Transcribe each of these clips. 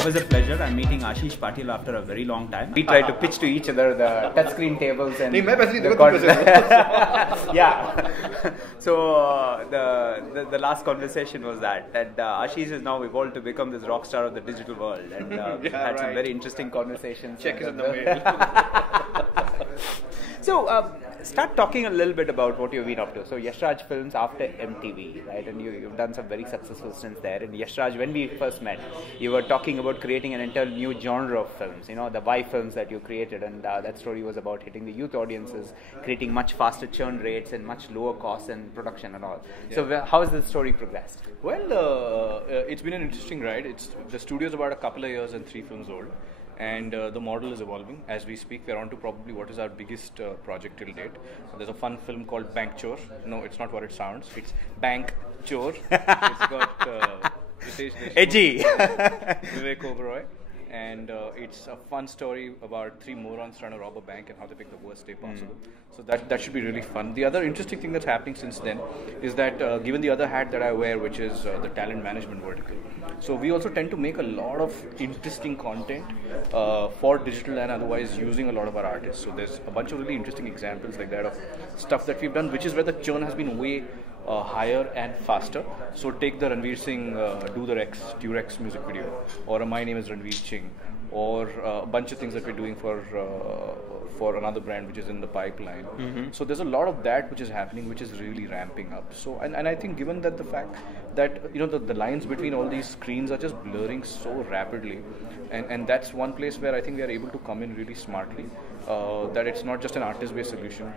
It was a pleasure. I'm meeting AshishPatil after a very long time. We tried to pitch to each other the touchscreen tables and yeah. So the last conversation was that Ashish is now evolved to become this rock star of the digital world, and we had some very interesting conversations. Check it in the mail. So start talking a little bit about what you've been up to. So Yashraj Films after MTV, right? And you've done some very successful stints there. And Yashraj, when we first met, you were talking about creating an entire new genre of films, you know, the Y films that you created. And that story was about hitting the youth audiences, creating much faster churn rates and much lower costs and production and all. Yeah. So how has the story progressed? Well, it's been an interesting ride. The studio's about a couple of years and 3 films old. And the model is evolving as we speak. We're on to probably what is our biggest project till date. There's a fun film called Bank Chor. No, it's not what it sounds. It's Bank Chor. It's got edgy Vivek Oberoi. And it's a fun story about 3 morons trying to rob a bank and how they pick the worst day possible. So that should be really fun. The other interesting thing that's happening since then is that given the other hat that I wear, which is the talent management vertical, so we also tend to make a lot of interesting content for digital and otherwise using a lot of our artists. So there's a bunch of really interesting examples like that of stuff that we've done, which is where the churn has been way higher and faster. So take the Ranveer Singh Do the Durex music video, or My Name is Ranveer Singh, or a bunch of things that we're doing for another brand which is in the pipeline. So there's a lot of that which is happening, which is really ramping up. So and I think given that the fact that the lines between all these screens are just blurring so rapidly, and that's one place where I think we are able to come in really smartly, that it's not just an artist-based solution.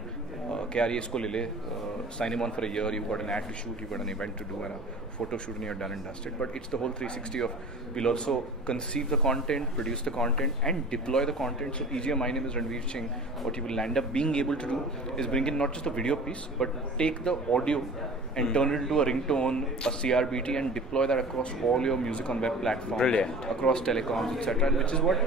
Sign him on for a year, you've got an ad to shoot, you've got an event to do and a photo shoot and you're done and dusted. But it's the whole 360 of we'll also conceive the content, produce the content and deploy the content. So easier, My Name is Ranveer Singh, what you will end up being able to do is bring in not just a video piece, but take the audio and turn it into a ringtone, a CRBT, and deploy that across all your music on web platforms, brilliant, across telecoms, etc. Which is what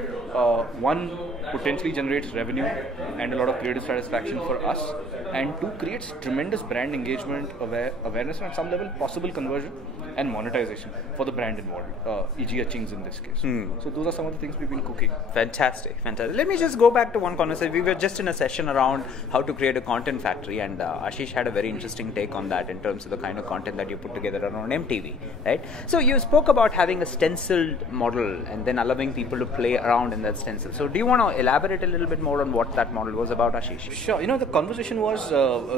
one potentially generates revenue and a lot of creative satisfaction for us, and 2 creates tremendous brand engagement, awareness, and at some level possible conversion and monetization for the brand involved, e.g. Ching's in this case. So those are some of the things we've been cooking. Fantastic. Let me just go back to one conversation. We were just in a session around how to create a content factory, and Ashish had a very interesting take on that in terms of the kind of content that you put together around MTV, right? So you spoke about having a stenciled model and then allowing people to play around in that stencil. So do you want to elaborate a little bit more on what that model was about, Ashish? Sure. The conversation was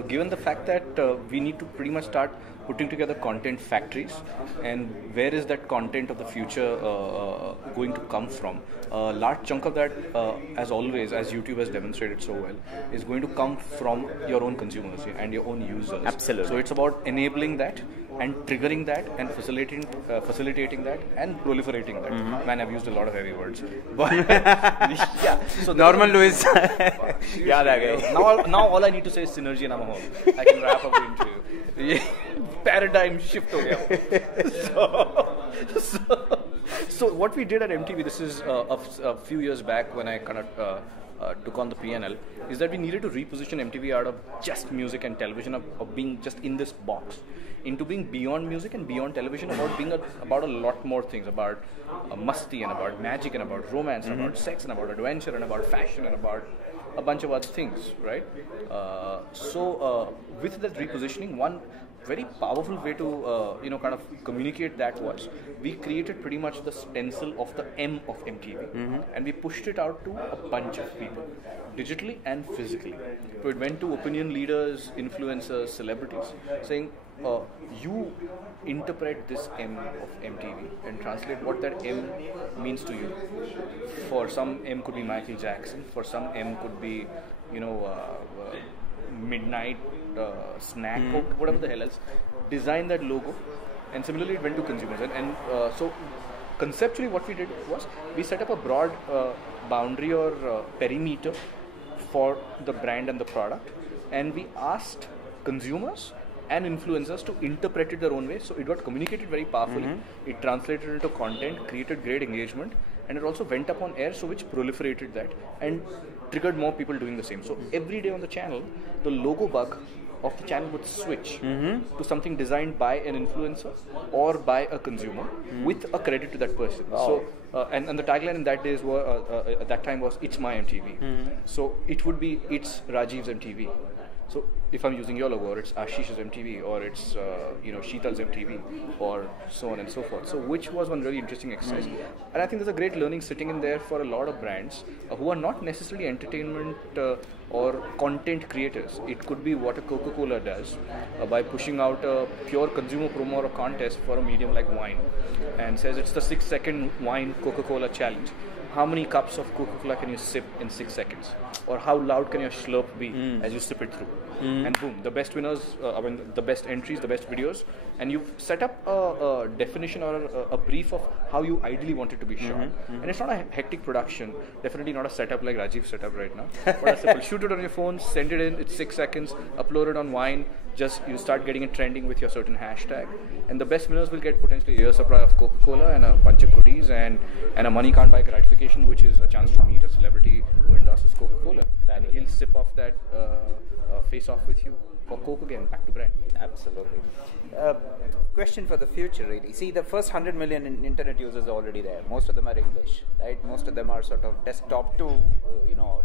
given the fact that we need to pretty much start putting together content factories, and where is that content of the future going to come from? A large chunk of that, as always, as YouTube has demonstrated so well, is going to come from your own consumers and your own users. Absolutely. So it's about enabling that and triggering that and facilitating that and proliferating that. Man, I've used a lot of heavy words. But yeah. So normal Louis. Now all I need to say is synergy and I'm home. I can wrap up the interview. Paradigm shift ho gaya. So what we did at MTV, this is a few years back when I kind of took on the P&L, is that we needed to reposition MTV out of just music and television, of being just in this box, into being beyond music and beyond television, about being about a lot more things, about masti and about magic and about romance and about sex and about adventure and about fashion and about a bunch of other things, right? So with that repositioning, one very powerful way to kind of communicate that was we created pretty much the stencil of the M of MTV, and we pushed it out to a bunch of people, digitally and physically. So it went to opinion leaders, influencers, celebrities, saying you interpret this M of MTV and translate what that M means to you. For some, M could be Michael Jackson. For some, M could be midnight snack, whatever the hell else. Design that logo, and similarly it went to consumers. And so conceptually what we did was we set up a broad boundary or perimeter for the brand and the product, and we asked consumers and influencers to interpret it their own way. So it got communicated very powerfully. It translated into content, created great engagement, and it also went up on air, so which proliferated that and triggered more people doing the same. So every day on the channel, the logo bug of the channel would switch to something designed by an influencer or by a consumer with a credit to that person. So, and the tagline in that days at that time was "It's my MTV." So it would be "It's Rajiv's MTV." So if I'm using your logo, or it's Ashish's MTV, or it's Sheetal's MTV, or so on and so forth. So which was one really interesting exercise, and I think there's a great learning sitting in there for a lot of brands who are not necessarily entertainment or content creators. It could be what a Coca-Cola does by pushing out a pure consumer promo or a contest for a medium like wine, and says it's the 6-second wine Coca-Cola challenge. How many cups of Coca-Cola can you sip in 6 seconds? Or how loud can your slurp be as you sip it through? And boom, the best winners, the best entries, the best videos, and you've set up a definition or a brief of how you ideally want it to be shot. And it's not a hectic production, definitely not a setup like Rajiv's setup right now, but a simple shoot it on your phone, send it in, it's 6 seconds, upload it on Vine, just you start getting it trending with your certain hashtag, and the best winners will get potentially a year's supply of Coca-Cola and a bunch of goodies and a money can't buy gratification, which is a chance to meet a celebrity who endorses Coca-Cola, and he'll sip off that face off with you for Coke again, back to brand. Absolutely. Question for the future, really. See, the first 100 million internet users are already there. Most of them are English, right? Most of them are sort of desktop to,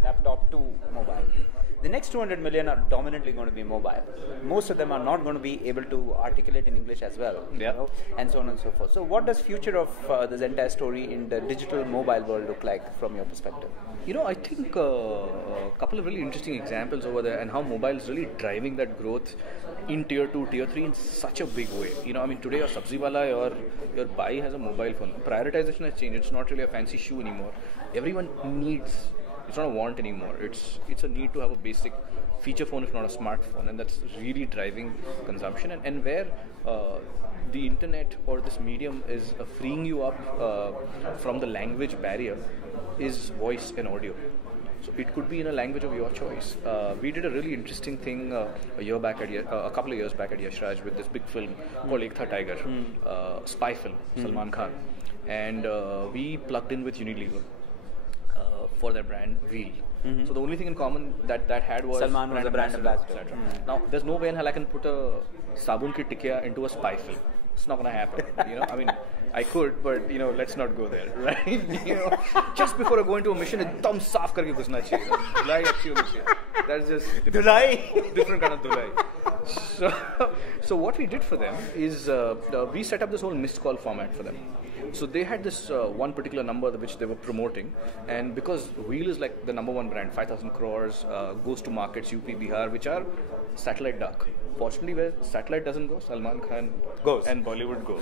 laptop to mobile. The next 200 million are dominantly going to be mobile. Most of them are not going to be able to articulate in English as well, and so on and so forth. So what does future of this entire story in the digital mobile world look like from your perspective? I think a couple of really interesting examples over there, and how mobile is really driving that growth in tier 2, tier 3 in such a big way. Today your sabzi wala or your buy has a mobile phone. Prioritization has changed. It's not really a fancy shoe anymore. Everyone needs. It's not a want anymore. It's a need to have a basic feature phone, if not a smartphone, and that's really driving consumption. And where the internet or this medium is freeing you up from the language barrier is voice and audio. So it could be in a language of your choice. We did a really interesting thing a couple of years back at Yashraj with this big film called Ek Tha Tiger, spy film, Salman Khan, and we plugged in with Unilever for their brand Wheel. So the only thing in common that had was Salman was the brand ambassador. Now there's no way in hell I can put a sabun ki tikya into a spy film. It's not going to happen. I could, but let's not go there, right? Just before I go into a mission, एकदम साफ करके घुसना चाहिए. धुलाई अच्छी होनी चाहिए. That's just different kind of धुलाई. So what we did for them is we set up this whole missed call format for them. So they had this one particular number which they were promoting, and because Wheel is like the number one brand, 5,000 crores, goes to markets UP, Bihar, which are satellite dark. Fortunately, where satellite doesn't go, Salman Khan goes and Bollywood go.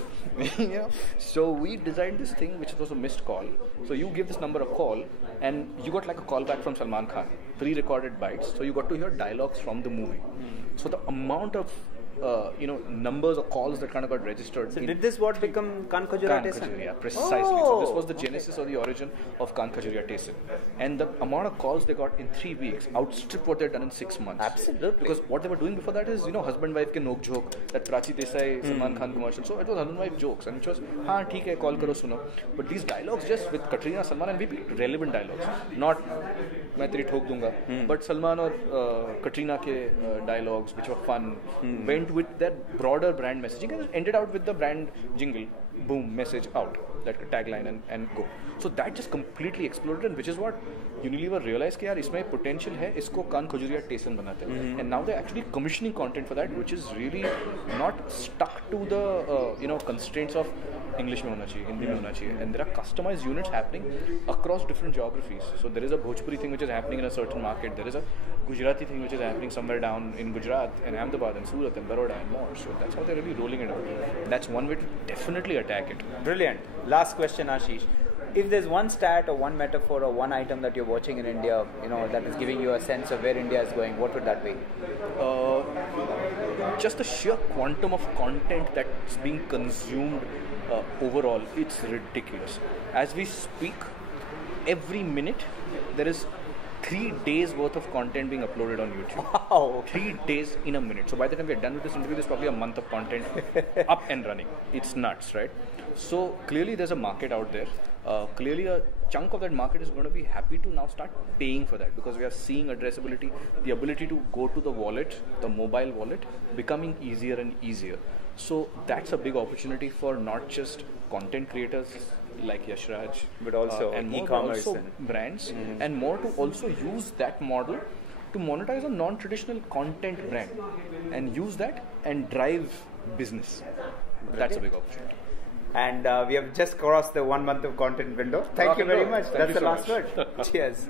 So we designed this thing which was a missed call. So you give this number a call, and you got like a call back from Salman Khan, pre-recorded bites. So you got to hear dialogues from the movie. So the amount of numbers of calls that kind of got registered. So did this what become Kaan Khajuriya Tesen? Yeah, precisely. So this was the genesis or the origin of Kaan Khajuriya Tesen. And the amount of calls they got in 3 weeks outstripped what they'd done in 6 months. Absolutely. Because what they were doing before that is, husband-wife ke nok joke, that Prachi Desai, Salman Khan commercial. So it was husband-wife jokes. And it was, haan, theek hai, call karo, suno. But these dialogues just with Katrina, Salman, and we picked relevant dialogues. Not, main teri thok dunga. But Salman or Katrina ke dialogues, which were fun, went with that broader brand messaging, and it ended out with the brand jingle, boom, message out, that tagline and go. So that just completely exploded, and which is what Unilever realized कि यार इसमें potential है, इसको कान खजुरिया टेसन बनाते हैं. And now they're actually commissioning content for that, which is really not stuck to the constraints of English में होना चाहिए, हिंदी में होना चाहिए. And there are customized units happening across different geographies. So there is a Bhojpuri thing which is happening in a certain market. There is a Gujarati thing which is happening somewhere down in Gujarat and Ahmedabad and Surat and Baroda and more. So that's how they're really rolling it out. That's one way to definitely attack it. Brilliant. Last question, Ashish. If there's one stat or one metaphor or one item that you're watching in India, that is giving you a sense of where India is going, what would that be? Just the sheer quantum of content that's being consumed overall, it's ridiculous. As we speak, every minute there is 3 days worth of content being uploaded on YouTube. Wow. 3 days in a minute. So by the time we're done with this interview, there's probably a month of content up and running. It's nuts, right? So clearly there's a market out there. clearly a chunk of that market is going to be happy to now start paying for that, because we are seeing addressability, the ability to go to the wallet, the mobile wallet, becoming easier and easier. So that's a big opportunity for not just content creators like Yashraj, but also and e-commerce also brands, and more to also use that model to monetize a non-traditional content brand and use that and drive business. That's a big opportunity. And we have just crossed the 1 month of content window. Thank you very much. That's the last word. Cheers.